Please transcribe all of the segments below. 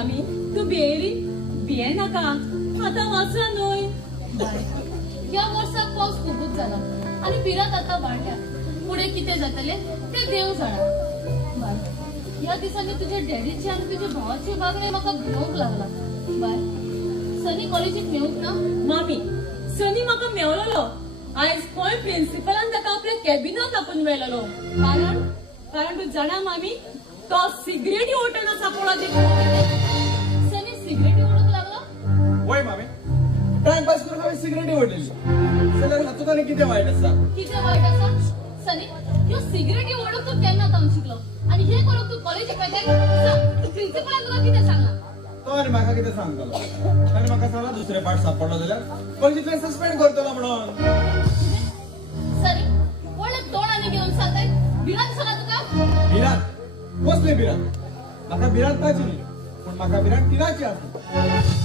मामी तू बिये नाका आता वाचा न्हय या वर्साक पावस खूपच झाला आणि पिरात आता वाढल्या पुढे किती जातले ते देव जाणा या दिसांनी तुझ्या डॅडीची आणि तुझ्या भावाची वागणे म्हाका भिवूंक लागला बाय सनी कॉलेजीत मेवूंक ना मामी सनी म्हाका मेवलोलो आयज खंय प्रिन्सिपलान ताका आपल्या कॅबिनात दाखोवन मेळलोलो कारण तू जाणा मामी तो सिगरेटी ओटना सापळा सनी सिगरेटी ओढूंक लागला वय मामी टाइमपास करून हांवें सिगरेटी ओडलेली जाल्यार हातूंत आनी कितें वायट आसा कितें वायट आसा सनी ह्यो सिगरेटी ओढूंक तूं केन्ना तावन शिकलो आणि हे करूंक तू कॉलेजीक वयताय प्रिन्सिपलान तुका कितें सांगला तो आनी म्हाका कितें सांगतलो ताणें म्हाका सांगला दुसरे फावट सांपडलो जाल्यार कॉलेजींतल्यान सस्पेंड करतलो म्हणून सनी व्हडले तोंडांनी घेवन सांगताय भिरांत दिसना तुका भिरांत कसली भिरांत म्हाका भिरांत ताची न्ही पूण म्हाका भिरांत टिनाची आसा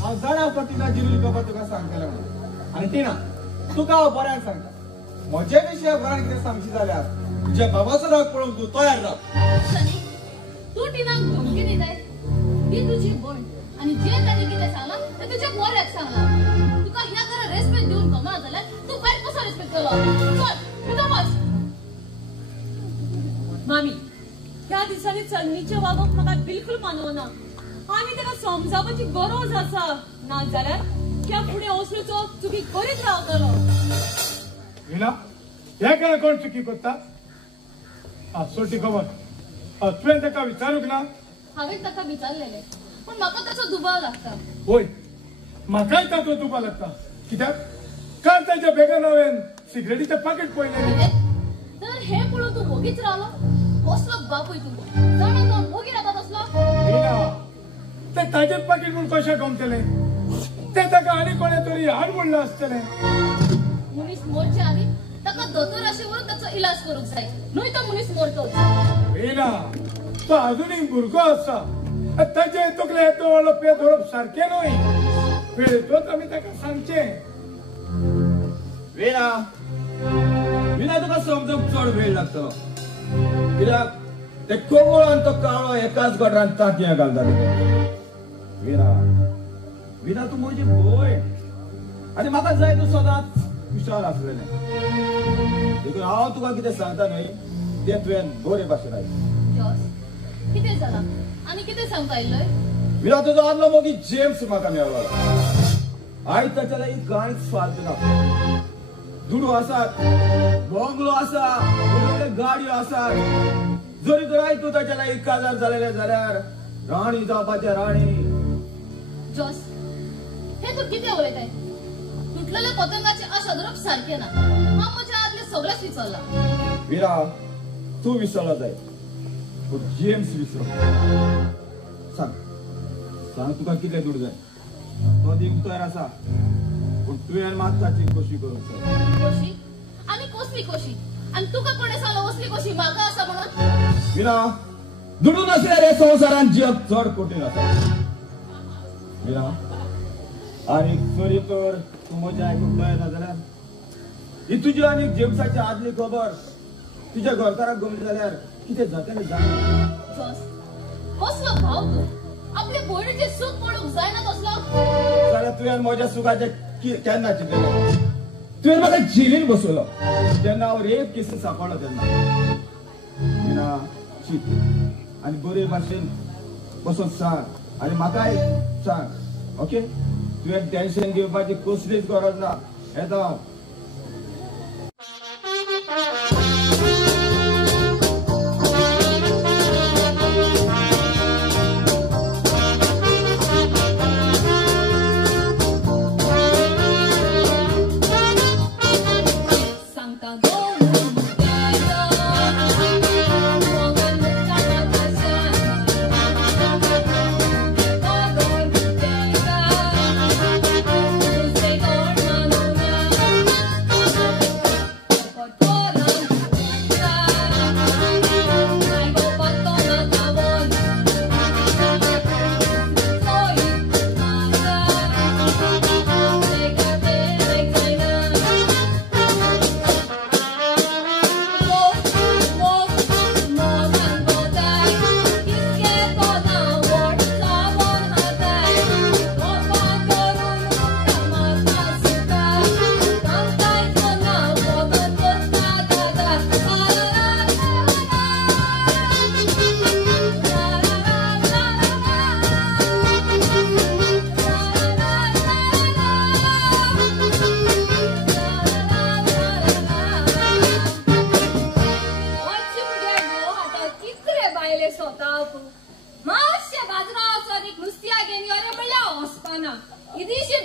हांव जाणा तो टिना जिरुली बाबा तुका सांगतलें म्हणून आनी टिना तुका हांव बऱ्याक सांगता म्हजे विशय घरांत कितें सांगशी जाल्यार तुज्या बाबाचो राग पळोवन तूं तयार राव सनी तू टिनाक धमकी दिताय ती तुझी भयण आणि जे ताणी कितें सांगला ते तुज्या बऱ्याक सांगला तुका ह्या घरा रेस्पेक्ट दिवून गमना जाल्यार तू भायर कसो रेस्पेक्ट केलो चल तुका वच मामी त्या दिसांनी चन्नीचे वागप म्हाका बिलकुल मानवना आमी ताका समजावपाची गरज आसा ना जाल्यार त्या फुडें असल्यो चुकी करीत रावतलो विना हे काय कोण चुकी करता सोटी खबर तुवें ताका विचारूंक ना हांवें ताका विचारलेलें पण म्हाका ताचो दुबाव लागता होय म्हाकाय ताचो दुबाव लागता कित्याक काल ताच्या बेगान हांवें सिगरेटीचें पाकीट पळयलें तर हे पळोवन तू भोगीच रावलो कसलो बापूय तू जाणा तो भोगी रावता तसलो ते ताजेच पाकीट म्हूण कशें गमतलें ते ताका आनी कोणे तरी हाड म्हणलं आसतलें मनीस मोरच्या आधी ताका दोतोर आशिवरून ताचो इलाज करूंक जाय न्हय तो मनीस मोरतोच वेना तो अजूनही भुरगो आसा ताचे तकले तो व्हडलो पेज धरप सारकें न्हय वेळेतोच आमी ताका सांगचें विना विना तुका समजूंक चड वेळ लागतलो कित्याक ते कोमळ आनी तो काळो एकाच गटारांत तांतयां घालतात विना विना तूं म्हजी भयण आनी म्हाका जाय तूं सदांच खुशाल आसलेलें देखून हांव तुका कितें सांगता न्हय तें तुवें बरे भाशेन आयक कितें जालां आनी कितें सांगता आयल्लोय विना तुजो आदलो मोगी जेम्स म्हाका मेळ्ळो आयज ताच्या लागीं कांयच फाल्तू ना दुडू आसात बंगलो आसा व्हडल्यो गाडयो आसात जरी तर आयज तूं ताच्या लागीं काजार जालेले जाल्यार राणी जावपाचें राणी जॉस हे तू कितें उलयताय तुटलेल्या पतंगाची आशा धरप सारखें ना हांव म्हज्या आदले सगळेंच विसरला विरा तूं विसरला जाय पूण जेम्स विसरो सांग सांग तुका कितले दूर जाय तो दिवंक तयार आसा पूण तुवें मात ताची कशी करूंक जाय कशी आनी कसली कशी आनी तुका कोणें सांगलो असली कशी म्हाका आसा म्हणून विना दुडून असल्यार हे संवसारांत जग चड कठीण आसा विना आनी खरी तर तूं म्हजें आयकूंक तयार जाल्यार ही तुजी आनी जेम्साची आदली खबर तुज्या घरकाराक गमली जाल्यार कितें जातलें जाणा जॉस कसलो भाव तूं आपले भयणीचें सूख पळोवंक जायना कसलो जाल्यार तुवें म्हज्या सुखाचें केन्ना चिंतलें तुवें म्हाका जेलीन बसयलो जेन्ना हांव रेप केसीन सांपडलो तेन्ना विना शीत आनी बरे भाशेन बसून सांग आनी म्हाकाय सांग ओके तुवें टेन्शन घेवपाची कसलीच गरज ना येता हांव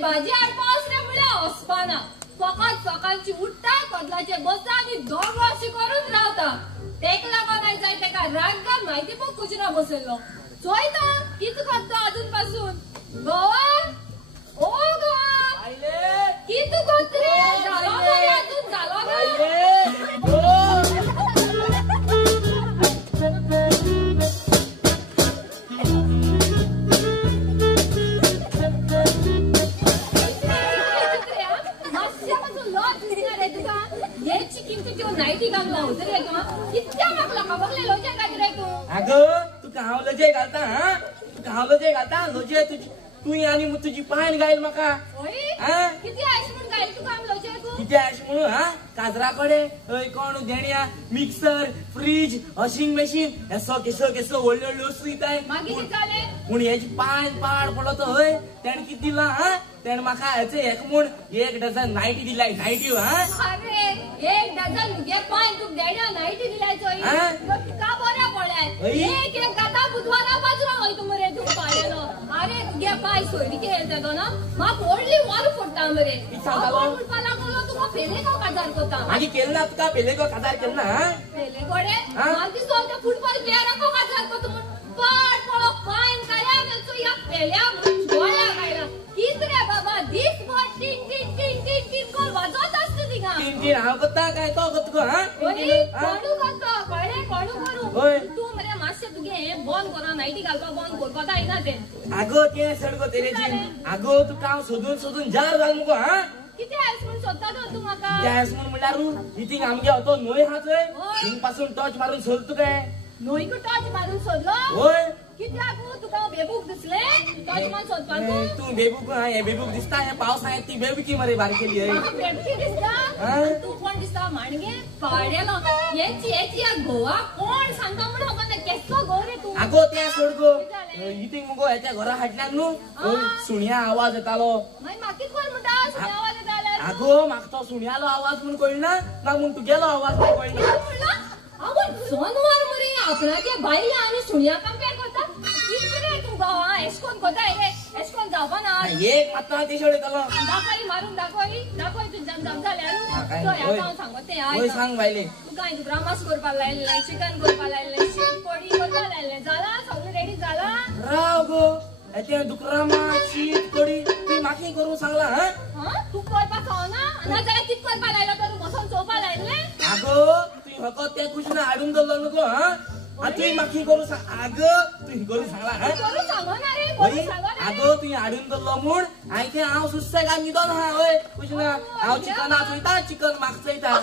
भाजी हाडपा असले म्हळ्यार वचपाना फकत सकाळची उठता कदलाचे बसता आणि दोघो अशी करून रावता तेक लागून नाही जाय तेका राग माहिती पण कुचरा बसयलो चोयता कित करता अजून पासून गोवा ओ गोवा कित करता रे झालो रे अजून झालो अगं तू काव लजे घालता हा तू काव लजे घालता लजे तुझी आणि तुझी पायन गायल म्हाका किती आयश म्हणून गायल तू काम लजे किती आयश म्हणून हा काजराकडे कोण देण्या मिक्सर फ्रीज वॉशिंग मशीन असो केसो केसो व्हडल्यो व्हडल्यो वस्तू दिताय पूण हेची पायन पाड पडत हय तेण किती दिला हा तेण म्हाका हेचे एक म्हूण 1 डझन नायटी दिलाय नायटी हा अरे 1 डझन तुगे पायन तू देण्या नायटी दिलाय चोई का बऱ्या पडल्याय एक गाता बुधवारा बाजूला होय तू मरे तू पायलो अरे तुगे पाय सोयरी केलता ना म्हाक व्हडली वाल फोडटा मरे फुटपाला बोलो तुका फेले को काजार कोता मागी केलना तुका फेले को काजार केलना हा फेले कोडे माल दिसो त्या फुटबॉल प्लेयरा को काजार को तुम पाड पळो पायन काया मेचो या फेल्या गोळ्या गायला कित रे बाबा दिस भर टिंग टिंग टिंग टिंग टिंग को वाजत असते तिगा टिंग टिंग हाव कोता काय तो कोत को हा कोणू कोता कळे कोणू करू तू मरे मासे तुगे बंद करा नाईटी घालपा बंद करपा काय ना ते आगो ते सडगो तेरेची आगो तू काम सोदून सोदून जार घाल मुको हा किती आहेस म्हणून सोदता तो तू म्हाका त्यास म्हणून म्हणल्यार इथिंग आमगे होतो नोय हाचोय हिंग पासून टच मारून सोदतो काय नोय को टच मारून सोदलो होय कित्याक तुका बेबूक दिसले टच मारून सोदपाक तू बेबूक हे बेबूक दिसता हे पावसाळ्यात ती बेबुकी मरे बारकेली है बेबुकी दिसता तू कोण दिसता माणगे पाडेलो याची या गोवा कोण सांगता म्हण आपण केसो गो रे तू आगो ते सोडगो इथिंग मुगो ह्याच्या घरा हाटल्यान न्हू सुण्या आवाज येतालो माय माकीत कोण म्हणता सुण्या आवाज येतालो आगो म्हाका तो सुण्यालो आवाज म्हण कळना ना म्हण तुगेलो आवाज म्हण कळना आवड सोनवार मरे आपणागे बायला आणि सुण्या कंपेअर करता कित रे तू गावा एस्कोन कोता रे एस्कोन जावपा ना एक मात्र ते सोडतालो दाखोई मारून दाखोई तू जम जाल्यार तो या सांगते होय सांग बायले तू काय तू ग्रामास करपा लायले चिकन करपा लायले शीत पोळी करपा लायले जाला सगळं रेडी जाला राव गो एते दुकरामा शीत कडी ती माखी करू सांगला हा तू करपा खाव ना ना जरा कित करपा लायला तर बसून चोपा लायले आगो तू हको त्या कुशना आडून दल्लो नको हा तू माखी करू सांग आगो तू करू सांगला हा करू सांगो ना रे करू सांगो ना आगो तू आडून दल्लो म्हूण आयते हांव सुस्सेगा न्हिदोन हा होय कुशना हांव चिकन चोयता चिकन माग चोयता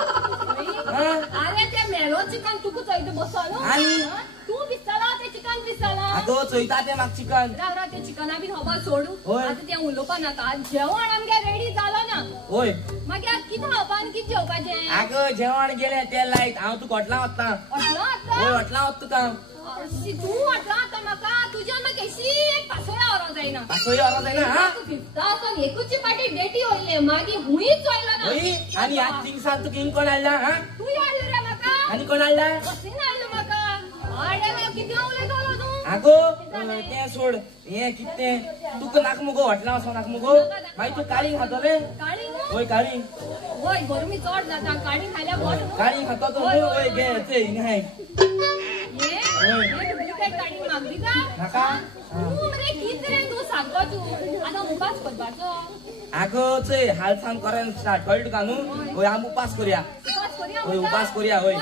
अरे ते मेलो चिकन तुका चोयता बसलो आनी तू बिस्ताला ते चिकन बिस्ताला आगो चोयता ते माग चिकन राव ते चिकना बी खबर सोडू आता ते उलोवपा नाका जेवण आमगे रेडी जालो ना होय मागीर कित खावपा आनी कित जेवपाचें आगो जेवण गेले ते लायट हांव तू कोटला वता अटलो आता होय वटला वता तुका तू अटला आता म्हाका तुज्या म्हाका केशी एक पासोया वरो जायना पासोया वरो जायना हा फिफ्तासन एकूच पाटी डेटी होयले मागीर हुंयच वयलो ना होय आनी आज थिंगसान तू किंग कोण हाडला हा तू हाडलो रे म्हाका आनी कोण हाडला कशीन हाडलो म्हाका हाडलो कितें उलयतलो तूं आगो ते सोड हे किते तुका नाक मुगो हॉटला वचो नाक मुगो मागीर तू काळी खातले काळी होय काळी होय गरमी चड जाता काळी खाल्यार बरें काळी खाता तो होय घे ते हाय हे डुप्लिकेट काळी म्हाक दिता नाका तू मरे कित रे तू सांगतो तू आतां उपास करपाचो आगो चय हालसान करेन स्टार्ट कळ्ळें तुका न्हू होय आमी उपास करूया होय उपास करूया होय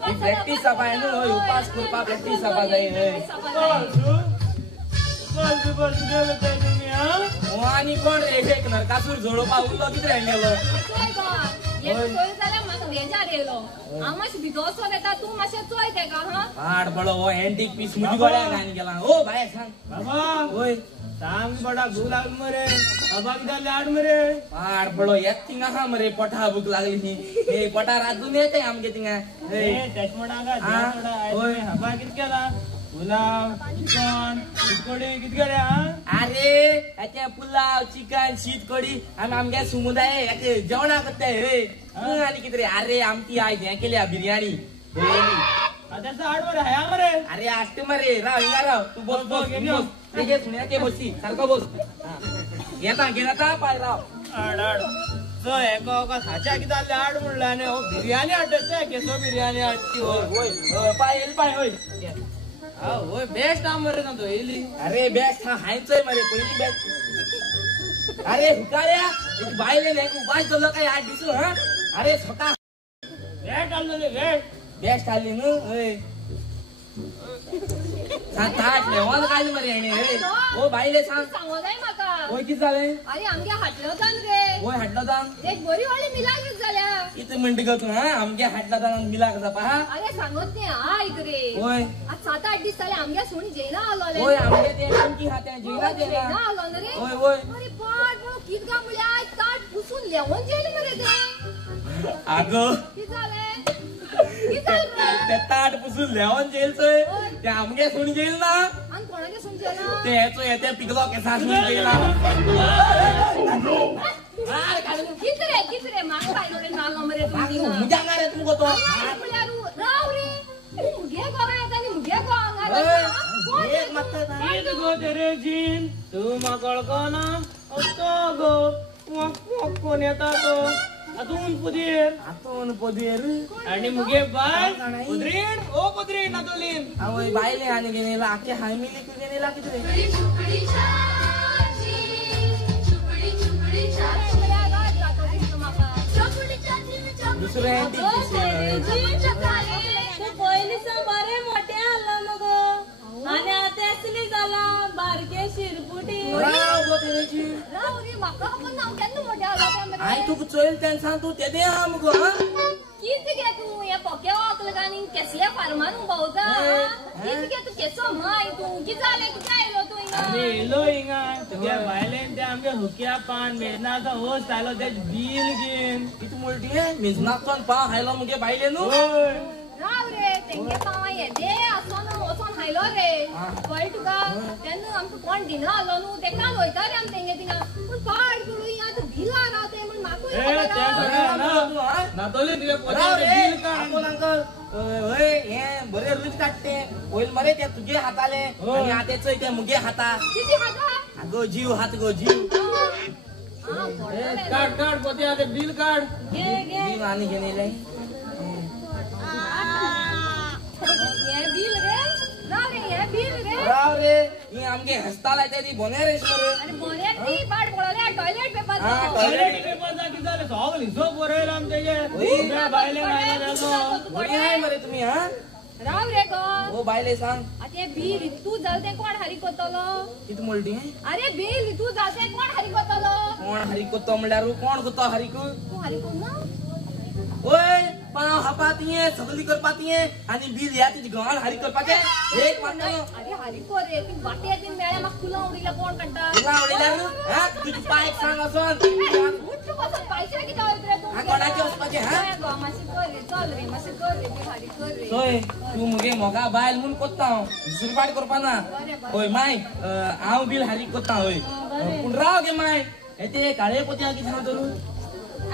प्रॅक्टीस जावपाय न्हू होय उपास करपा प्रॅक्टीस जावपा जाय हय आनी कोण रे एक नरकासूर झोडोवपा उरलो कितें हाडलेलो पाड बडो हो एंटीक पीस मुजी गोड्या घालून गेला ओ बाय सांग बाबा होय सांग बडा भूक लागली मरे बाबा किती लाड मरे पाड बडो एक थिंगा हा मरे पठा भूक लागली हे पठा रातून येते आमगे थिंगा हे टेस्टमोडा का होय बाबा किती केला पुलाव चिकन शीतकडी किती केल्या अरे याच्या पुलाव चिकन शीतकडी आमी आमगे समुदाय जेवणा करताय रे आणि किती रे अरे आमची आयज हे केल्या बिर्याणी त्याचा आडवर आहे मरे. अरे आष्टे मरे राव हिंगा राव तू बोल बोल ते सुन्याचे बसी सारखं बोल घेता घेता पाय राव आड आड तो एका साच्या किती आड म्हणल्याने हो बिर्याणी आटते केसो बिर्याणी आटती होय होय पाय येईल पाय होय हा होय बेस्ट आम मरे ना तो येली. अरे बेस्ट हा हायचंय मरे पहिली बेस्ट. अरे हुकाळ्या बायले नाही उपास झालं काय आठ दिसू हा. अरे स्वतः बेस्ट आले बेस्ट आली ना होय ताट लेवल काढली मरे याने रे. हो बाईले सांग सांगोलाय माका होय किती झाले. अरे आमगे हाटलो जान रे. होय हाटला जाण एक बरी वाली मिलागीच झाल्या. किती मिनिट ग तू हा आमगे हाटला जाण मिला कसा पहा. अरे सांगत नाही हा इकडे. होय आज 7-8 दिवस झाले आमगे सोनी जेना आलोले. होय आमगे ते आणखी हात्या जेना जेना आलो ना रे. होय होय अरे पाट बो कित गा मुल्या ताट पुसून लेवून जेल मरे ते. अगं कित झाले कित झाले ते ताट पुसून लेवून जेलचोय ते आमगे सोनी जेल ना आणि कोणाचे सोन जेला ते याचो येते पिकलो केसा सोनी जेला. कित रे माका पाहिलो रे नालो मरे तुम्ही. मुझ्या रे तुमको तो मुल्या राव रे मुगे गोरा येता नि मुगे गो अंगार. एक मत ईद गो तेरे जीन तू माकळ कोना असतो गो कोण येता तो अजून पुदीर आतून पोदीर आणि मुगे बाय पुदरीण ओ पुदरीण नातोलीन आवय बायले आणि गेनेला आखे हाय मिली की गेनेला किती रे. दुसरे तू पहिलीच बरे मोठे आला मग आणि आता असली झाला बारके शिरपुटी. राव रे माका आपण नाव केन्ना मोठ्या आला त्या मरे. आई तू चोईल त्यान सांग तू ते दे हा मगो हा. किती गे तू या पोक्या वाकल गानी केसल्या फार्मान उभावता. किती गे तू केसो माय तू किती झाले किती आयलो तू अरे हिंगा. येलो हिंगा तुझ्या बायलेन ते आमच्या हुक्या पान मेजनाचा होस आलो ते बिल घेन किती मोठी आहे मिजनात पण पा हायला मुगे बायले नु. होय राव रे तेंगे पावा येदे असोन वचोन हायलो रे. कळ तुका तेन्ना आमकां कोण दिना आलो न्हू तेका वयता रे आम तेंगे थिंगा. पूण पाड करू आता भिला रावते म्हण माकूय नातोलीन तुझ्या राव पोटात रे बिल काढ. अंकल अंकल होय हे बरे रूज काटते होईल मरे ते तुझे हाताले आणि आतेच ते मुगे हाता. किती हाता गो जीव हात गो जीव काढ काढ पोते आता बिल काढ. जीव आणि गेनेले ये बिल रे. राव रे ये बिल रे. राव रे ही आमगे हस्ता लायते ती बोने रेस मरे. आणि बोल्याक ती पाड पडले टॉयलेट पेपर. हा, टॉयलेट पेपरचा किती झाले सॉगल हिशोब बरेल आमच्या तुझ्या बायले नाही जातो. कोणी आहे मरे तुम्ही हा. राव रे गो हो बायले सांग आता हे बिल तू जाते कोण हरी कोतलो. किती मोठी आहे. अरे बिल तू जाते कोण हरी कोतलो. कोण हरी कोतो म्हणल्यार कोण कोतो हरी को. तू हरी कोण ना. ओय पाव हापातीये सगली करपातीये आणि बिल या तिची गाण हरी करपाचे एक मात्र अरे हरी को रे ती वाटे तीन मेळ्या मग तुला उडीला कोण कंटा. तुला आवडीला हा तुझी पाय सांग असोन उठ बस पैसे किती होत रे तू. हा कोणाचे वचपाचे हा. मासी कर रे चल रे मासी कर रे ती हरी कर रे. सोय तू मगे मोगा बायल म्हूण कोत्ता सुरपाट करपाना. होय माय हांव बिल हारी कोत्ता होय पूण राव गे माय ते काळे पोत्या किती हांव धरू.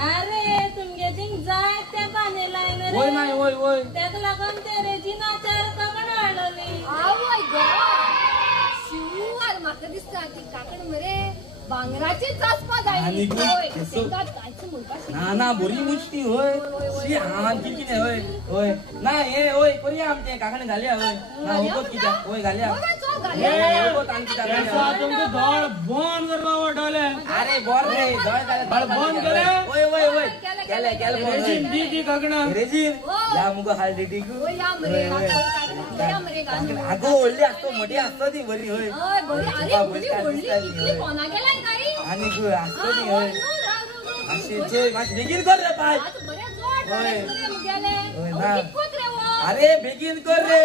अरे तुमगे थिंग जाय त्या पाने लायन रे. होय माय होय होय त्याक लागून ते रेजीना चार कमण वाढवली. आवय गॉड शिवार म्हाका दिसता ती काकण मरे बांगराची चासपा आणि जायली. गो, होय केसो. तेका जायचं मुलगा ना ना बोरी मुचती होय शी हान किती नाही होय होय ना हे होय करूया आमचे काकाने घाल्या होय ना होत किती होय घाल्या चल हे घाल्या. होत आणखी त्याचा घाल्या. तुमचे धड बंद करवा वाटवले. अरे बोर रे जळ झाले बंद केले? होय होय होय केले केले रेजीन दी दी काकणं. रेजीन या मुग हालडी टिकू होय या मरे हा कोण काकण या मरे गाणं. अगो ओळली असतो मोठी असतो ती बरी होय होय बरी अरे मुली ओढली इतली कोणा गेलाय काही. आणि गो असतो ती होय अशी अरे जे माझी बेगीन कर रे पाय बरे जोड होय. मरे मुग्याले. होय अहो, ना. कितपत रे वो. अरे बेगीन कर रे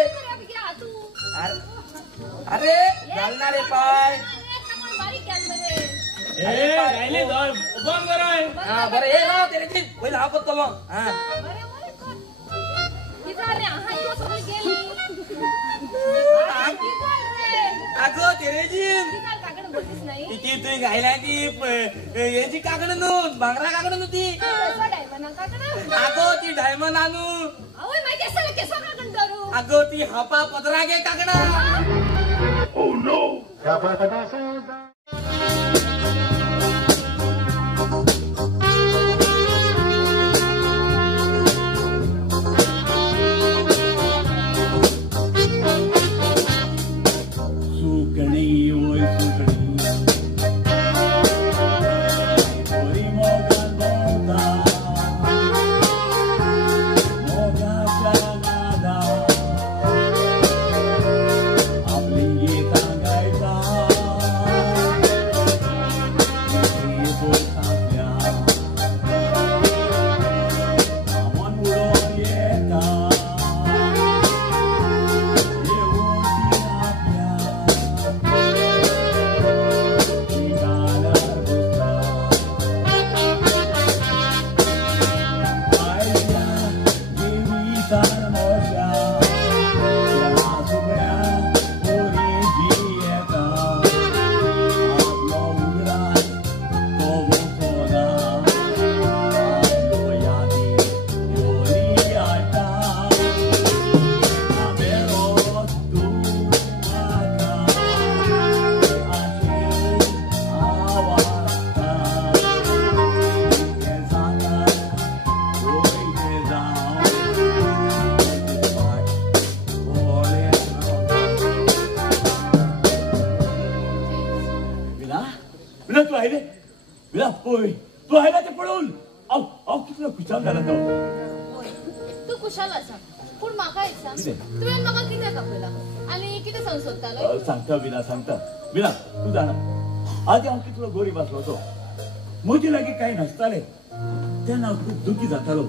अरे घालणार रे पाय बारीक केल मरे. ए राहिले धड बंद कराय. हा बरं हे राव ते रेजीन पहिला हा करतो मग हा बरे बरे कर. किती रे हा यो सगळी गेली. किती रे अगो ते रेजीन किती काकण बोलतीस नाही. ती तू घायला ती याची काकडं नू भांगरा काकडं नू ती कसं डायमंड काकण. अगो ती डायमंड आणू अहो माहिती असेल केस काकण करू. अगं ती हापा पदरा गे काकडा. तू आहे ना ते पळून कितलं खुशाल झाला तो. तू खुशाल असा पूण म्हाका एक सांग तुवें म्हाका कित्याक आपयला आनी कितें सांग सोदतालो. सांगता विना तू जाणा आधी हांव कितलो गरीब आसलो तो म्हजे लागीं कांय नासताले तेन्ना हांव खूब दुखी जातालो.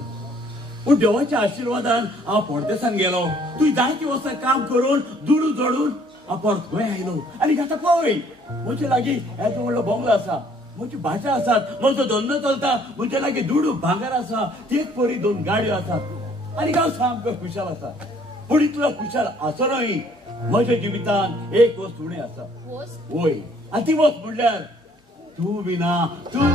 पूण देवाच्या आशिर्वादान हांव परदेसान गेलो. तूं जायती वर्सां काम करून दुडू जोडून हांव परत गोंय आयलो आनी आतां पळय म्हजे लागीं येदो व्हडलो बंगलो आसा, म्हजी भाशा आसात, म्हजो धंदो चलता, म्हजे लागीं दुडू भांगर आसा, तेच परी 2 गाडयो आसात आनी हांव सामको खुशाल आसा. पूण इतलो खुशाल आसुनूय म्हज्या जिवितान एक वस्त उणें आसा. वय आनी ती वस्त म्हणल्यार तूं विना तूं.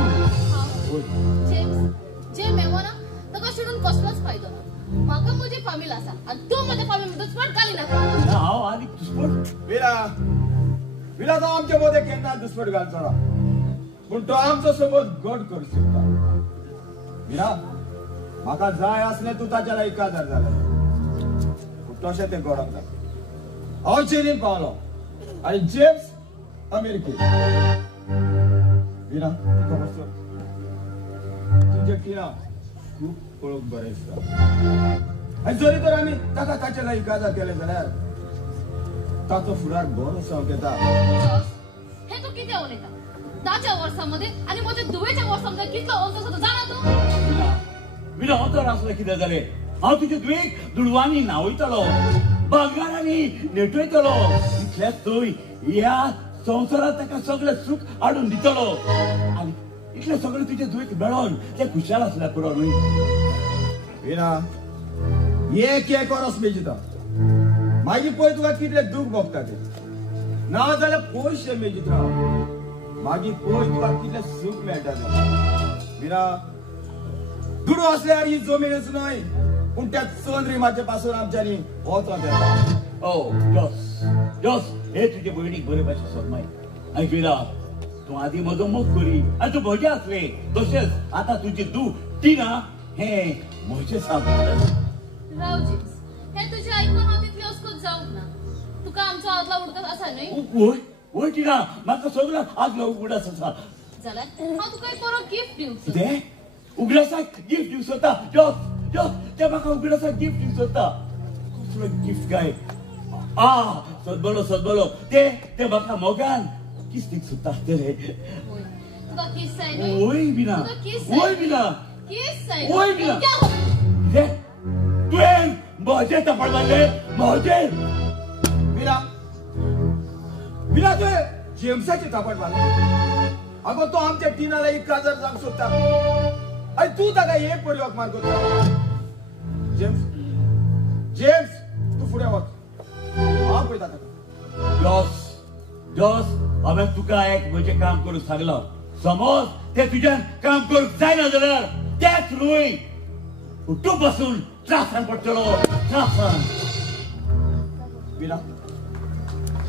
जे मेवो ना ताका सोडून कसलोच फायदो ना. म्हाका म्हजी फामील आसा आनी तूं म्हज्या फामील दुस्पट घाली नाका. हांव आनी दुस्पट विला तो आमचे मदें केन्ना दुस्पट घालचो ना. पूण तो आमचो समज गट करूं शकता. विना म्हाका जाय आसलें तूं ताच्या लागीं काजार जालें पूण तशें तें घडोंक ना. हांव चेरीन पावलो आनी जेम्स अमेरिकेन. विना खबर सर तुजे टिना खूब पळोवंक बरें दिसता आनी जरी तर आमी ताका ताचे लागीं काजार केलें जाल्यार ताचो फुडार बरो जावंक येता. हे तूं कितें उलयता. 10च्या वर्सांमध्ये आणि म्हज्या 2च्या वर्सांमध्ये कितलो अंतर आसा तो जाणा तूं. विना अंतर आसलें कितें जालें. हांव तुजे दुवेक दुडवांनी न्हावयतलो, भांगरांनी नेटयतलो. इतलेंच न्हय ह्या संवसारांत ताका सगळें सूख हाडून दितलो आनी इतलें सगळें तुजे दुवेक मेळोन तें खुशाल आसल्यार पुरो न्हय. विना एक वर्स मेजिता मागीर पळय तुका कितलें दूख भोगता तें. ना जाल्यार पयशे मेजीत राव मागीर पळय तुका कितलें सूख मेळटा तें. विना दुडू असल्यार ही जमीनच न्हय पूण त्या चंद्रिमाचे पासून आमच्यांनी वचोंक येता. जोस हे तुजे भयणीक बरे भाशेन समजाय. आनी विना तूं आदी म्हजो मोग करी आनी तूं म्हजें आसलें तशेंच आतां तुजी धूव टिना हें म्हजें सांगता. रावजी हे तुजें आयकून हांव तितलें अस्कोत जावंक ना. तुका आमचो आदला उडकत आसा न्हय. वय टिना म्हाका सगळो आदलो उगडास आसा. जाल्यार हांव तुका एक बरो गिफ्ट दिवंक सोदता. कितें उगडासाक गिफ्ट दिवंक सोदता. जोस ते म्हाका उगडासाक गिफ्ट दिवंक सोदता. कसलो गिफ्ट काय. सदबलो ते म्हाका मोगान किस दिवंक सोदता रे. तुका किस जाय न्हय. वय बिना किस जाय. वय बिना तुवें म्हजें तपड मारलें म्हजें. विना तुवें जेम्साची तापट मारली. आगो तो आमच्या टिनाला एक काजार जावंक सोदता आनी तूं ताका एक पडयोक मार करता. जेम्स तूं फुडें वच हांव पळयता ताका. जोस हांवें तुका एक म्हजें काम करूंक सांगलां. समज तें तुज्यान काम करूंक जायना जाल्यार तेच न्हय तूं बसून त्रासान पडटलो. त्रासान विना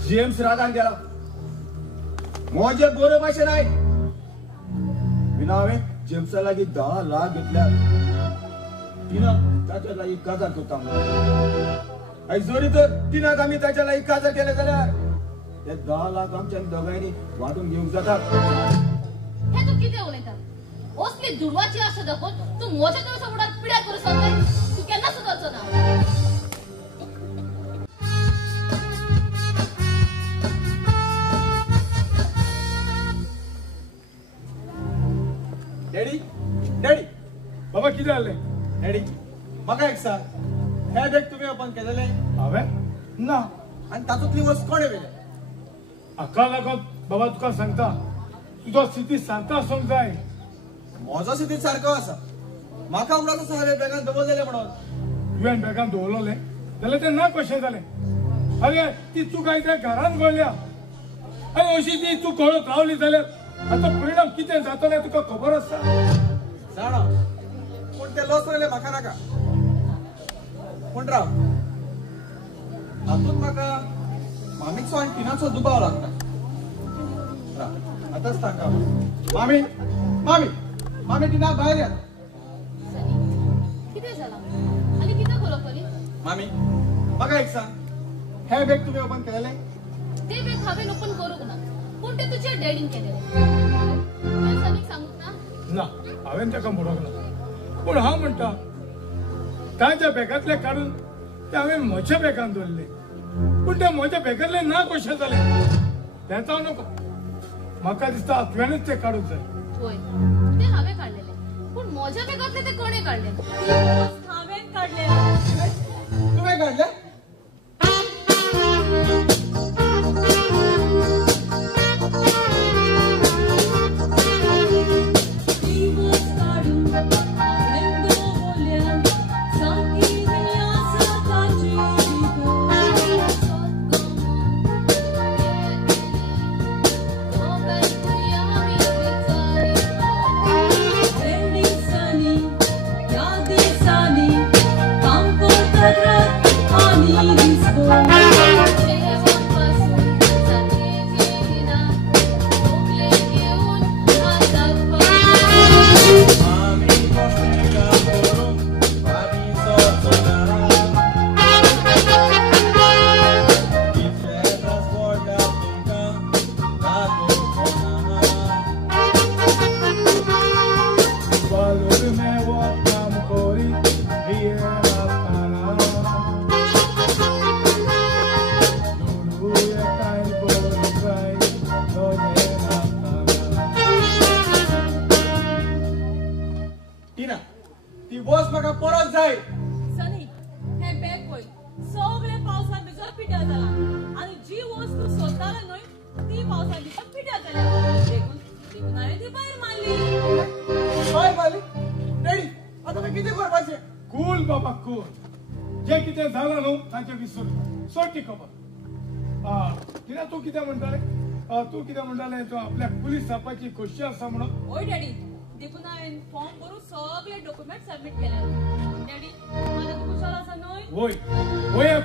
जेम्स रागान गेला माझे बरे भाषे नाही विना हांवें जेम्सा लागीं 10 लाख घेतल्या तिनं ताच्या लागीं काजार करता जरी तर तिनाक आमी ताच्या लागीं काजार केले जाल्यार ते 10 लाख आमच्या दोगांयनी वाटून घेवंक जातात हे तू कितें उलयता असली दुर्वाची आशा दाखोवन तू मोच्या तुमच्या फुडार पिड्या करू शकता तू केन्ना सुदारचो ना डॅडी डॅडी बाबा कितें जालें डॅडी म्हाका एक सांग हे बॅग तुमी ओपन केलेले हांवें ना आनी तातूंतली वस्त कोणे वेले हाका लागून बाबा तुका सांगता तुजो स्थिती सारको आसूंक जाय म्हजो स्थिती सारको आसा म्हाका म्हणून आसा हांवें बॅगान दवरलेले म्हणून तुवें बॅगान दवरलें जाल्यार तें ना कशें जालें अरे ती चूक आयज घरान घडल्या आनी अशी ती चूक कळत रावली जाल्यार आतां परिणाम कितें जातलें तुका खबर आसा जाणा पूण ते लॉस रावले म्हाका नाका पूण राव हातूंत म्हाका मामीचो आनी टिनाचो दुबाव लागता राव आतांच ताका मामी मामी मामी टिना भायर या सनी कितें जालां आनी कितें खरोखरी मामी म्हाका एक सांग हे बॅग तुमी ओपन केलेले ते बॅग हांवें ओपन करूंक ना पूण ते तुज्या डॅडीन केलेलें तुवें सनीक सांगूंक ना ना हांवें ताका म्हणूंक ना पूण हांव म्हणटा ताच्या बॅगांतले काडून ते हांवें म्हज्या बॅगान दवरले पूण ते म्हज्या बॅगांतले ना कशें जालें तें जावं नको म्हाका दिसता तुवेंच ते काडूंक जाय होय ते हांवें काडलेले पूण म्हज्या बॅगांतले ते कोणे काडले हांवें काडलेले तुवें काडले ती बस म्हाका परत जाय सनी हे बॅग पळय सगळे पावसान भितर पिड्यार जाला आनी जी वस्त तूं सोदतालो न्हय ती पावसान भितर पिड्यार जाल्या देखून हांवें ती भायर मारली भायर मारली डॅडी आतां काय कितें करपाचें कूल बाबा कूल जे कितें जालां न्हू ताचें विसर सोटी खबर कित्याक तूं कितें म्हणटालें तूं आपल्याक पुलीस जावपाची खोशी आसा म्हणून ओय डॅडी देखून हांवें फॉर्म भरून सगळे डॉक्युमेंट सबमिट केले डॅडी मला तूं खुशाल आसा न्हय वय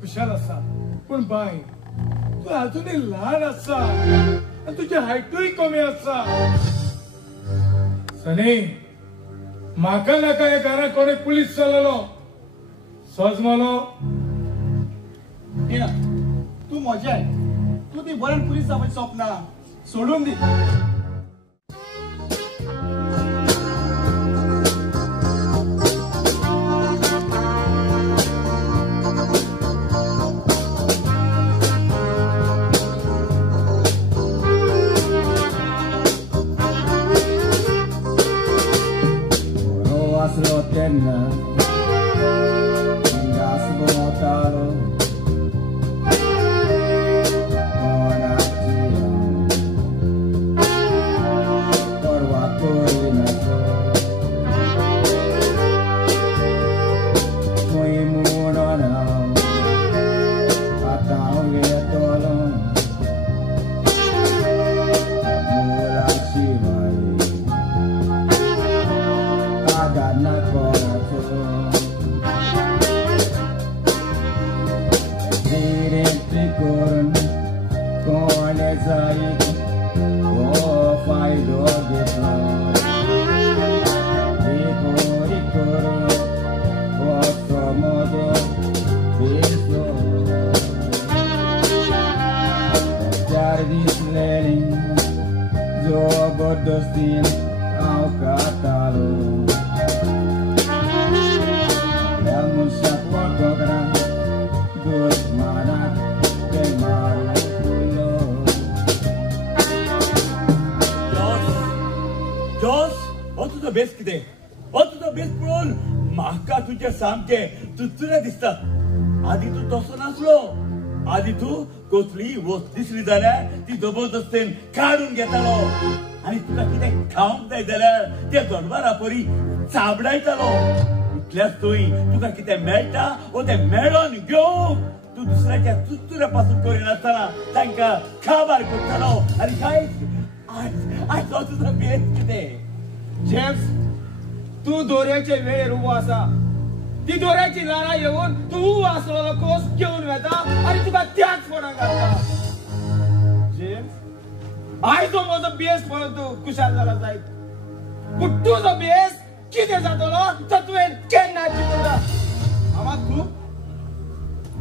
खुशाल आसा पूण बाय तूं अजूनय ल्हान आसा आनी तुजी हायटूय कमी आसा सनी म्हाका नाका हे घरान कोणी पुलीस चललो सोजमलो टिना तूं म्हजें आय तूं ती बरें पुलीस जावपाची सपना सोडून दी वेळी जबरदस्तीन हांव कातालो ह्या मनशाक वळखना दुस्मानाक ते मारून जोस हो तुजो बेस कितें हो तुजो बेस पळोवन म्हाका तुजें सामकें तुचुरे दिसता आदी तूं तसो नासलो आदी तूं कसली वस्त दिसली जाल्यार ती जबरदस्तीन काडून घेतालो आनी तुका कितें खावंक जाय जाल्यार ते जनावरां परी चाबडायतालो इतलेंच न्हय तुका कितें मेळटा वो तें मेळोन घेवंक तूं दुसऱ्याच्या तुचुऱ्या पासून करिनासतना तांकां खाबार करतालो आनी कांयच आज हो तुजो बेस कितें जेम्स तू दोऱ्याचे वेळेर उबो आसा ती दोऱ्याची लारा येऊन तू उबो आसलेलो कोस घेऊन वता आणि तुका त्याच फोडाक घालता जेम्स आयजो म्हजो बेस पळोवन तू खुशाल जाला जायत पूण तुजो बेस कितें जातलो तो तुवें केन्ना चिंतला आम्हा तू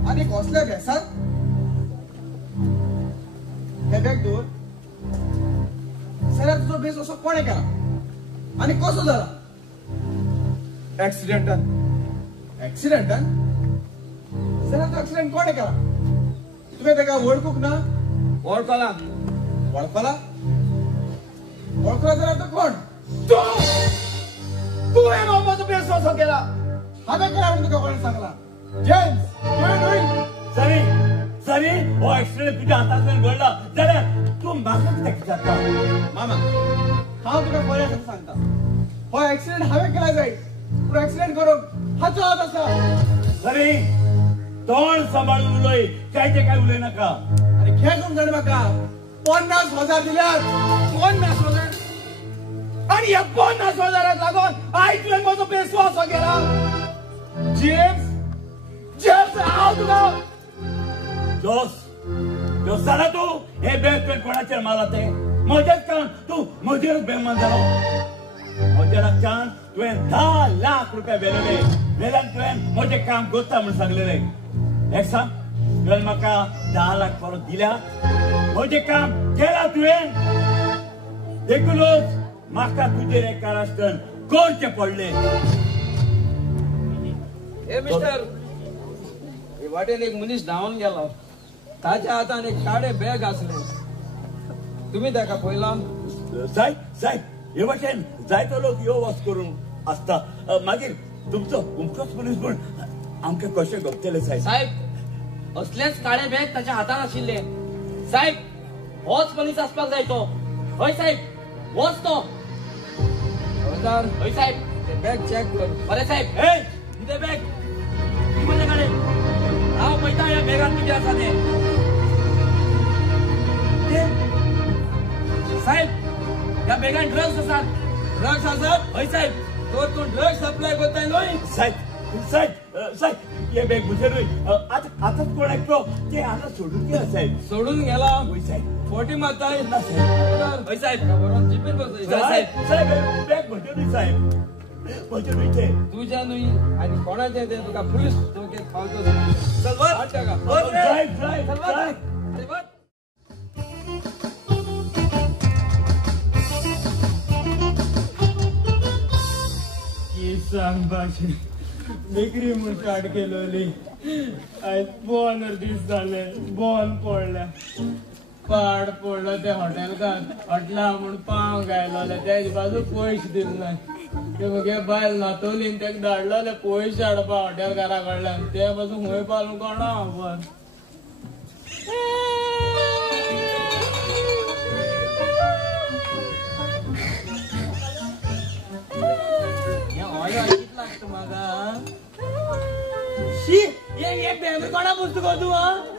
आणि कसल्या बेसान हे बॅग दूर सर तुझो बेस असो कोणे केला आणि कसो झाला ऍक्सिडेंटान ऍक्सिडेंटान सर तो ऍक्सिडेंट कोणे केला तुम्ही तेका वळखूक ना वळखला वळखला वळखला जाल्यार तो कोण तुवें म्हजो बेस असो केला हांवें केला म्हणून तुका कोणी सांगला जेम्स तुवें न्हय सरी सरी हो ऍक्सिडेंट तुज्या हातांतल्यान घडला जाल्यार तूं म्हाका कित्याक विचारता मामा हांव तुका बरें सांगता हो ऍक्सिडेंट हांवें केला जाय पूण ऍक्सिडेंट करूंक हाचो हात आसा सरी तोंड सांबाळून उलय काय ते काय उलय नाका आणि खेळून जाण म्हाका 50,000 दिल्यात 50,000 आणि ह्या 50,000 लागून आयज तुवें म्हजो बेस असो केला जेम्स जेम्स हांव तुका जोस जोस जाणा तूं हे बॅग तुवें कोणाचेर मारला तें म्हजेच कारण तूं म्हजेरच बेमान जालो म्हज्या लक्षांत तुवें 10 लाख रुपया वेलेले वेल्यान तुवें म्हजें काम करता म्हूण सांगलेलें एक सांग तुवें म्हाका 10 लाख परत दिल्या म्हजें काम केलां तुवें देखूनच म्हाका तुजेर एक कारस्थान करचें पडलें ए मिस्टर हे वाटेन एक मनीस धांवन गेलो ताच्या हातान एक काळे बॅग आसले तुम्ही ताका पळयला साहेब साहेब हे भाशेन जायतो लोक यो वच करून आसता मागीर तुमचो तुमचोच मनीस म्हूण आमकां कशें गपतले साहेब साहेब असलेच काळे बॅग ताच्या हातान आशिल्ले साहेब होच मनीस आसपाक जाय तो हय साहेब होच तो हवलदार हय साहेब ते बॅग चॅक कर बरें साहेब ए कितें बॅग ती म्हजे कडेन हांव पळयता ह्या बॅगान कितें आसा तें साहेब ह्या बॅगान ड्रग्स आसात ड्रग्स आसात हय साहेब तो तूं ड्रग्स सप्लाय करताय न्हय साहेब साहेब साहेब हे बॅग म्हजेरूय आतांच कोण ऐकलो ते हांगा सोडून गेला साहेब सोडून गेला हय साहेब फोटी मारताय ना साहेब हय साहेब बरोबर जिपेर बसय साहेब साहेब बॅग म्हजेरूय साहेब म्हजेरूय ते तुझ्या न्हय आणि कोणाचें तें तुका पुलीस चौकेत पावतो चल वर हाड ताका साहेब साहेब साहेब सांग भाषे बेकरी म्हूण स्टार्ट केलोली आयज बोनर दीस जाले बोन पडल्या पाड पडलो ते हॉटेलकान हॉटेला म्हूण पाव गायलोले तेज बाजू पयशे दिले ते मगे बायल नातोलीन तेका धाडलोले पयशे हाडपा हॉटेलकारा कडल्यान ते बाजू खंय पालू कोणा खबर कोणा पुस्तक तू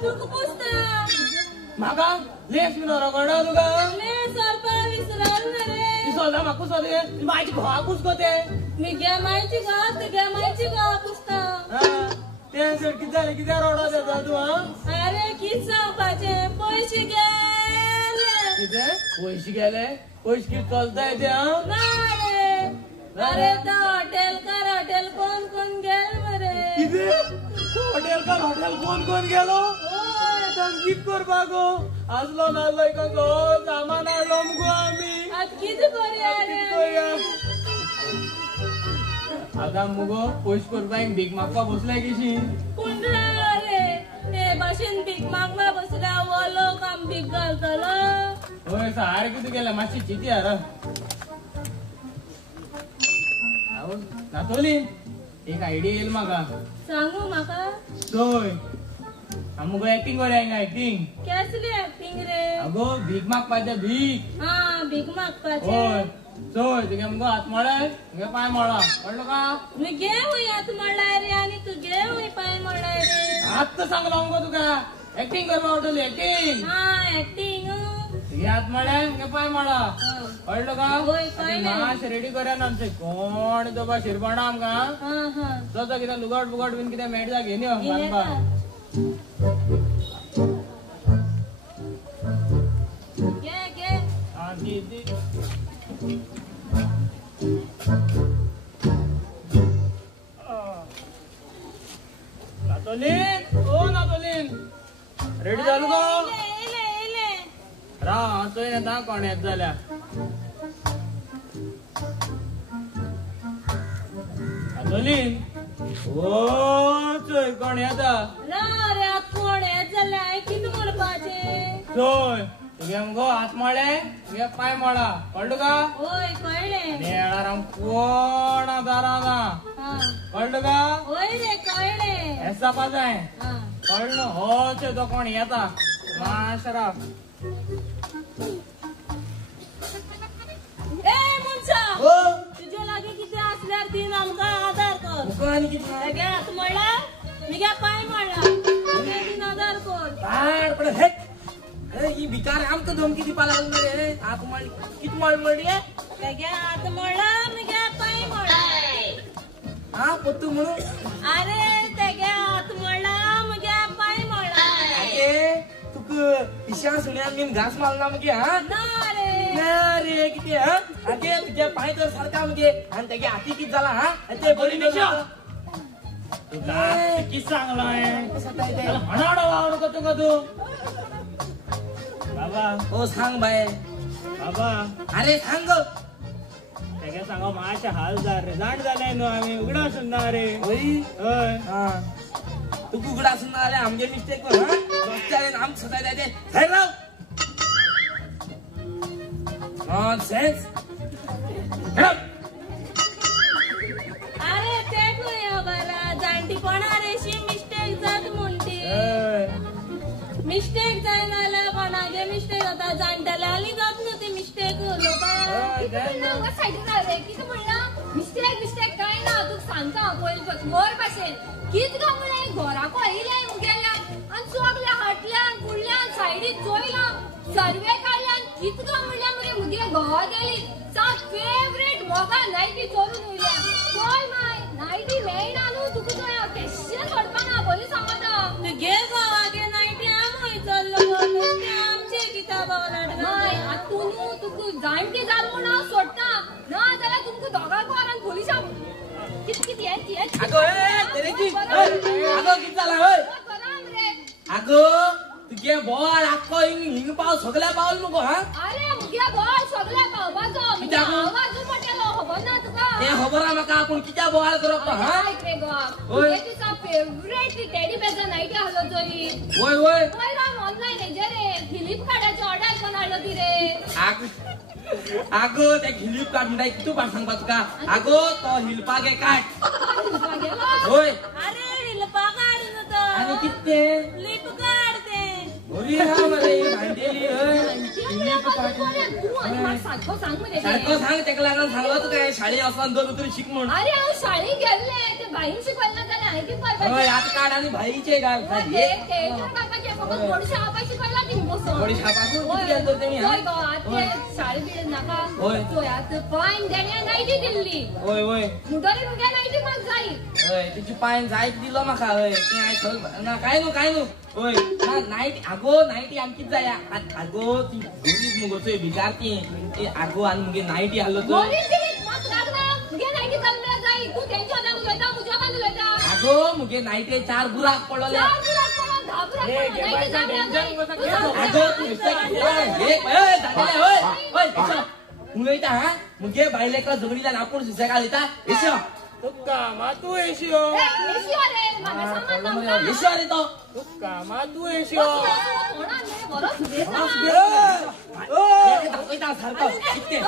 तुका पुस्तक म्हाका लेस विनोरा कोणा तुका लेस व्हरपा विसरलो रे सोदा म्हाका सोदे म्हाजी घोवा पुस्तक ते मी गे माहिती का पुस्तक ते सर किती जाले किती रोडा देता तू अरे कित सांगपाचे पैसे गेले किती पैसे गेले पैसे किती चलताय ते ना रे अरे तो हॉटेल कोण गेल मरे किती हॉटेल कोण गेलो ओय धमकी करपा गो असलो नासलो एका गो सामान हाडलो मुगो आमी आता किती करूया रे आता मुगो पयस करपाक भीक मागपा बसलाय कशी पूण रे हे भाशेन भीक मागमा बसल्या वलो काम भीक घालतलो होय सारकें कितें केलें मातशी चिती हार नातोली एक आयडिया येईल म्हाका सांगू म्हाका चोय मुगो एक्टिंग करूया हिंगा एक्टिंग कसली एक्टिंग रे अगो भीक मागपाचें भीक हा भीक मागपाचे होय चोय तुगे मुगो हात मळे तुगे पांय मळा कळलो का गे हुई हात म्हणलाय रे आणि तू गे हुई पाय म्हणलाय रे आत्ता सांगलो मुगो तुका एक्टिंग करपा आवडटली एक्टिंग हा एक्टिंग तुगे हात मळे तुगे पांय मळा कळलो का होय, कळलें. माश रेडी करूया ना आमचे कोण तो बा शिरपणा आमकां हा हा तो कितें लुगट बुगट बीन कितें मेळटा घेवन यो घेऊन बांदपाक गे गे हा दी दी नातोलीन ओ नातोलीन रेडी जालो गो इले इले रा चोय येता कोण येत जाल्या नातोलीन ओ चोय कोण येता रा रे आत कोण येत जाल्यार कितें म्हणपाचें चोय तुगे मुगो हात मळे तुगे पांय मळा कळलो का होय कळलें येणार कोण दाराना हा कळलो का होय रे कळलें हेसा पाजाय हा कळलो हो तो कोण येता माशरा ए मनशा हो तुझे लागी कितें असल्यार दिन आमकां आदार कर मुगो आनी कितें गे हात म्हणला मिगे पाय म्हणला दिन आदार कर पाड पड हे अरे ही भिकार आमकां धमकी दिवपा लागलो रे आप म्हण कित म्हणली गे हात म्हणला मिगे पाय म्हणला हा पत्तू म्हणून अरे तेगे हात म्हणला मुगे पाय म्हणला अगे तुक पिशा सुण्यान बीन घास मारला मगे हा ना रे ना रे किती हा अगे तुझे पाय तर सारखा मगे आणि तेगे हाती कित झाला हा ते बरी निशा किती चांगलाय हणाडा वावर करतो का तू बाबा हो सांग बाय बाबा अरे सांग तेगे सांगा माशे हाल रे जाण जाले न्हू आम्ही उगडा असून ना रे होय हय हा तू कुकडा असून आले आमगे मिस्टेक कर हा रस्त्याने आम सदाय जायते हे राव नॉनसेन्स अरे ते खंय बरा जाणटीपणा रेशी मिस्टेक जात म्हणटी मिस्टेक जायना जाल्यार कोणागे मिस्टेक जाता जाणटेल्याली जात न्हू ती मिस्टेक सायडीन रे कितें म्हणला मिस्टेक मिस्टेक काय ना तुका सांगता पयलीं मोर भाशेन कित गा म्हणे घोराको आयिल्ले मुगेल्या आनी चोगल्या हाटल्यान फुडल्यान सायडीक चोयला सर्वे काडल्यान कित गा म्हणल्या मगे मुगे घोवा गेली सा फेवरेट मोगा नायटी चोरून उरल्या चोय माय नायटी मेळना न्हू तुका चोया केश्शें सोडपाना बोली सांगता तुगे गावागे नायटी आम खंय चल्लो आमचे किताबा माय तू न्हू तुका जाणटी जाल म्हूण हांव सोडटा ना जाल्यार तुमकां दोगांक व्हरान पुलिशा कित कित ये अगो ए तेरेची अगो कित जाला होय अगो तुगे बॉल आक्को हिंग पाव सगळ्या पावल मगो हा अरे मुगे बॉल सगळ्या पावपाचो मुगे आवाज मोठेलो खबर ना तुका ते खबर हा म्हाका पूण कित्या बॉल करप तो हा रे गो तुगे तुका फेवरेट टेडी बेजा नायटी हालो चोरी होय होय होय राम ऑनलाइन हेजे रे फ्लिपकार्टाची ऑर्डर कोण हाडलो ती रे आगो ते हिलीप काट म्हणटा कितू पाट सांगपा तुका आगो तो हिलपागे काट होय अरे हिलपा काड न्हू आणि तो किते लिप काड ते बरी हा मरे भांडेली हिलीप काट सारखो सांग मरे सारको सांग तेका लागून सांगलो तुका शाळेत वचून दोन तरी शिक म्हण अरे हांव शाळेक गेल्ले ते भाईन शिकवलं ना जाल्यार हांवें कितें करपाचें होय आत काड आणि भाईचे घाल ते करपाचें फकत थोडीशी हावपा शिकयला ती बसोन थोडी शाबाकूच किती गेलो तेमी होय गो आते शाळेत बिळेत नाका होय. चोय आतां पायन देण्या नायटी दिल्ली होय होय मुडोरी मुगे नायटी म्हाका जाय होय तिची पायन जायत दिलो म्हाका होय ती हांवें ना काय न्हू होय ना नायट आगो नायटी आमकीच जाया आगो ती गरीब मुगो चोय बिजार ती आगो आनी मुगे नायटी हाडलो तो गोरी गिरीत म्हाका लागना मुगे नायटी जाल्ले जाय तूं तेंच्या वांगडा उलयता म्हज्या वांगडा उलयता आगो मुगे नायटे 4 बुराक पडलोले चार बुराक पडोन 10 बुराक मुगे बायले का जमिनीला नापूर सुसाका दिता येशो तुका मातू येशियो येशो रे तो तुका मातू येशियो दाखयता सारको कितके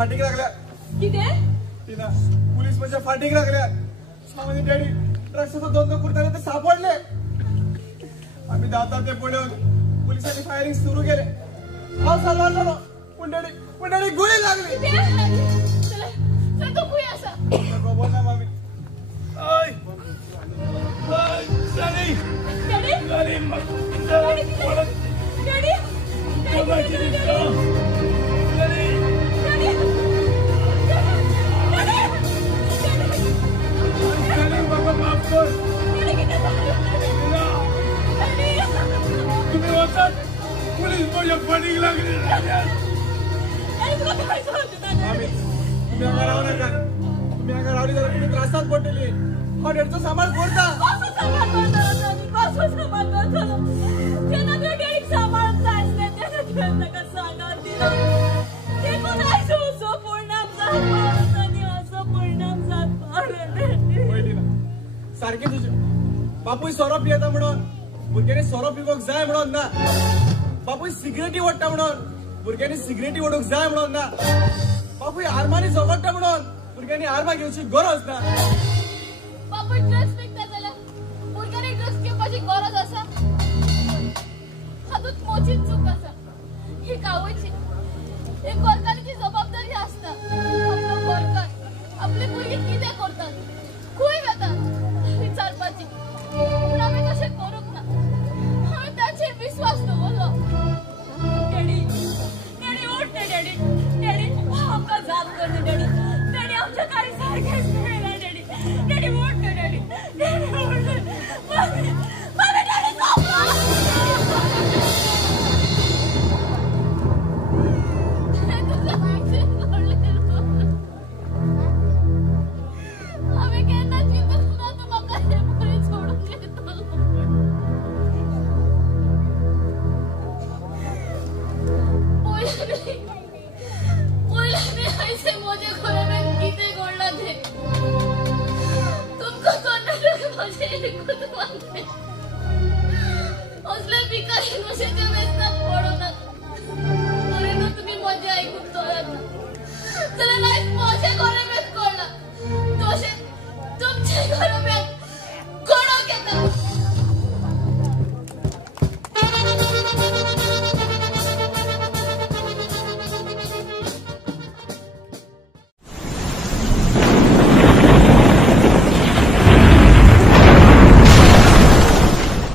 फाटीक लागल्या किती तिला पोलीस म्हणजे फाटीक लागल्या सामान्य डॅडी रस्त्याचा दोन कुर्ताने ते सापडले आम्ही दाता ते पुढे पोलिसांनी फायरिंग सुरू केले हा चालला झाला पण डॅडी गोळी लागली बोल ना मामी तुम्ही होतात पोलीस माझ्या फाटीक लागली तुम्ही अगर आवडी जरा तुम्ही त्रासात पडलेली हा डेडचा सामान फोडता सारखे तुझे बापूय सोरो पियेता म्हणून भुरग्यांनी सोरो पिवूंक जाय म्हणून ना बापूय सिगरेटी ओडटा म्हणून भुरग्यांनी सिगरेटी ओडूंक जाय म्हणून ना बापूय आर्मांनी झगडटा म्हणून भुरग्यांनी आर्मां घेवची गरज ना बापूय ड्रग्स विकता जाल्यार भुरग्यांनी ड्रग्स घेवपाची गरज आसा हातूंत मोचीच चूक आसा ही कावयची एक गोरकाराची जबाबदारी आसता आपलो गोरकार आपले भुरगे कितें करतात खंय वेतात विचारपाची पूण आमी तशें करूंक ना हांवें ताचेर विश्वास दवरलो डॅडी उठ डॅडी आमकां जाप कर डॅडी आमच्या काही सारखेच मेला डॅडी उठ डॅडी उठ मामी डॅडी हांवें केन्नाच चिंतूंक ना तूं म्हाका हे बरें सोडून गेलो पयलीं आयचे म्हजे घरान कितें घडलां तें तुमकां कर्नाटक म्हजें एकूच मागणें असले भिकारी नुशेच्या वेस्ताक पडूं नाका बरें न्हू तुमी म्हजें आयकून चलत ना जाल्यार आयज म्हजें घर